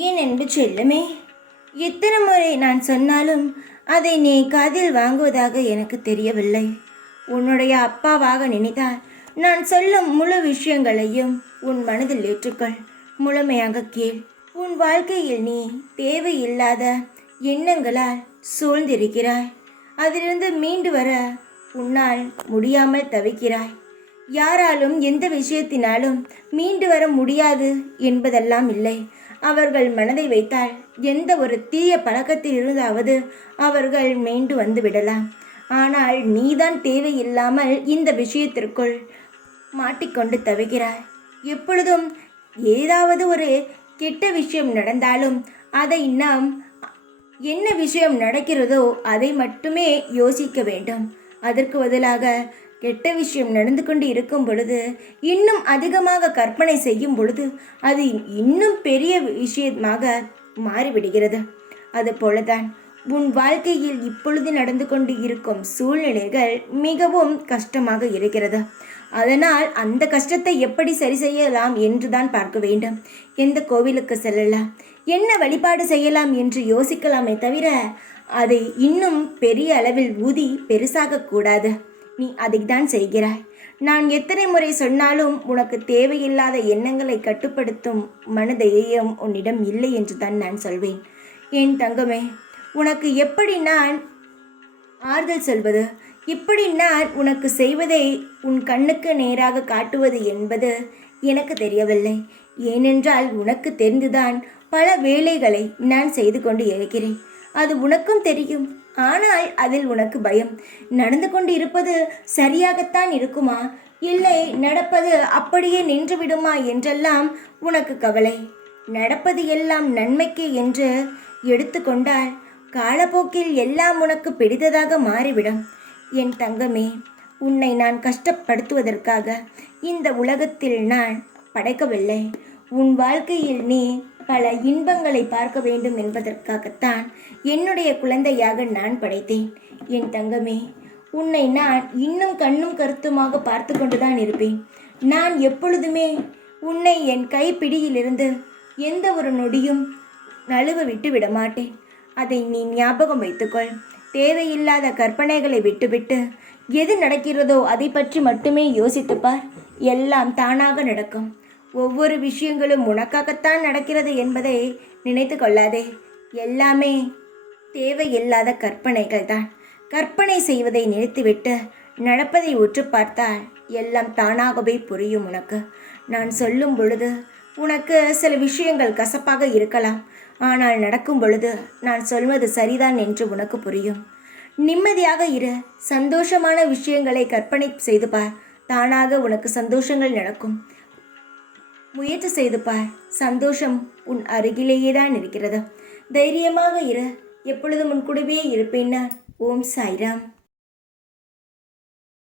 ஏன் என்று செல்லுமே, எத்தனை முறை நான் சொன்னாலும் அதை நீ காதில் வாங்குவதாக எனக்கு தெரியவில்லை. உன்னுடைய அப்பாவாக நினைத்தால் நான் சொல்லும் முழு விஷயங்களையும் உன் மனதில் ஏற்றுக்கொள், முழுமையாக கேள். உன் வாழ்க்கையில் நீ தேவையில்லாத எண்ணங்களால் சூழ்ந்திருக்கிறாய். அதிலிருந்து மீண்டு வர உன்னால் முடியாமல் தவிக்கிறாய். யாராலும் எந்த விஷயத்தினாலும் மீண்டு வர முடியாது என்பதெல்லாம் இல்லை. அவர்கள் மனதை வைத்தால் எந்த ஒரு தீய பழக்கத்தில் இருந்தாவது அவர்கள் மீண்டு வந்து விடலாம். ஆனால் நீதான் தேவையில்லாமல் இந்த விஷயத்திற்குள் மாட்டிக்கொண்டு தவிக்கிறாய். எப்பொழுதும் ஏதாவது ஒரு கெட்ட விஷயம் நடந்தாலும் அதை நாம் என்ன விஷயம் நடக்கிறதோ அதை மட்டுமே யோசிக்க வேண்டும். அதற்கு பதிலாக கெட்ட விஷயம் நடந்து கொண்டு இருக்கும் பொழுது இன்னும் அதிகமாக கற்பனை செய்யும் பொழுது அது இன்னும் பெரிய விஷயமாக மாறிவிடுகிறது. அதுபோலதான் உன் வாழ்க்கையில் இப்பொழுது நடந்து கொண்டு இருக்கும் சூழ்நிலைகள் மிகவும் கஷ்டமாக இருக்கிறது. அதனால் அந்த கஷ்டத்தை எப்படி சரி செய்யலாம் என்று தான் பார்க்க வேண்டும். எந்த கோவிலுக்கு செல்லலாம், என்ன வழிபாடு செய்யலாம் என்று யோசிக்கலாமே தவிர அதை இன்னும் பெரிய அளவில் ஊதி பெருசாக கூடாது. நீ அதைத்தான் செய்கிறாய். நான் எத்தனை முறை சொன்னாலும் உனக்கு தேவையில்லாத எண்ணங்களை கட்டுப்படுத்தும் மனதைரியம் உன்னிடம் இல்லை என்று தான் நான் சொல்வேன். என் தங்கமே, உனக்கு எப்படி நான் ஆறுதல் சொல்வது, இப்படி நான் உனக்கு செய்வதை உன் கண்ணுக்கு நேராக காட்டுவது என்பது எனக்கு தெரியவில்லை. ஏனென்றால் உனக்கு தெரிந்துதான் பல வேலைகளை நான் செய்து கொண்டு இருக்கிறேன். அது உனக்கும் தெரியும். ஆனால் அதில் உனக்கு பயம். நடந்து கொண்டு இருப்பது சரியாகத்தான் இருக்குமா, இல்லை நடப்பது அப்படியே நின்று விடுமா என்றெல்லாம் உனக்கு கவலை. நடப்பது எல்லாம் நன்மைக்கு என்று எடுத்துக்கொண்டால் காலப்போக்கில் எல்லாம் உனக்கு பிடித்ததாக மாறிவிடும். என் தங்கமே, உன்னை நான் கஷ்டப்படுத்துவதற்காக இந்த உலகத்தில் நான் படைக்கவில்லை. உன் வாழ்க்கையில் நீ பல இன்பங்களை பார்க்க வேண்டும் என்பதற்காகத்தான் என்னுடைய குழந்தையாக நான் படைத்தேன். என் தங்கமே, உன்னை நான் இன்னும் கண்ணும் கருத்துமாக பார்த்து கொண்டுதான் இருப்பேன். நான் எப்பொழுதுமே உன்னை என் கைப்பிடியிலிருந்து எந்த ஒரு நொடியும் நழுவ விட்டு விட மாட்டேன். அதை நீ ஞாபகம் வைத்துக்கொள். தேவையில்லாத கற்பனைகளை விட்டுவிட்டு எது நடக்கிறதோ அதை பற்றி மட்டுமே யோசித்துப்பார். எல்லாம் தானாக நடக்கும். ஒவ்வொரு விஷயங்களும் உனக்காகத்தான் நடக்கிறது என்பதை நினைத்து கொள்ளாதே. எல்லாமே தேவையில்லாத கற்பனைகள் தான். கற்பனை செய்வதை நிறுத்திவிட்டு நடப்பதை உற்று பார்த்தால் எல்லாம் தானாகவே புரியும் உனக்கு. நான் சொல்லும் பொழுது உனக்கு சில விஷயங்கள் கசப்பாக இருக்கலாம். ஆனால் நடக்கும் பொழுது நான் சொல்வது சரிதான் என்று உனக்கு புரியும். நிம்மதியாக இரு. சந்தோஷமான விஷயங்களை கற்பனை செய்து பார். தானாக உனக்கு சந்தோஷங்கள் நடக்கும். முயற்சி செய்து பார். சந்தோஷம் உன் அருகிலேயே தான் இருக்கிறது. தைரியமாக இரு. எப்பொழுதும் உன் கூடவே இருப்பேன் நான். ஓம் சாய்ராம்.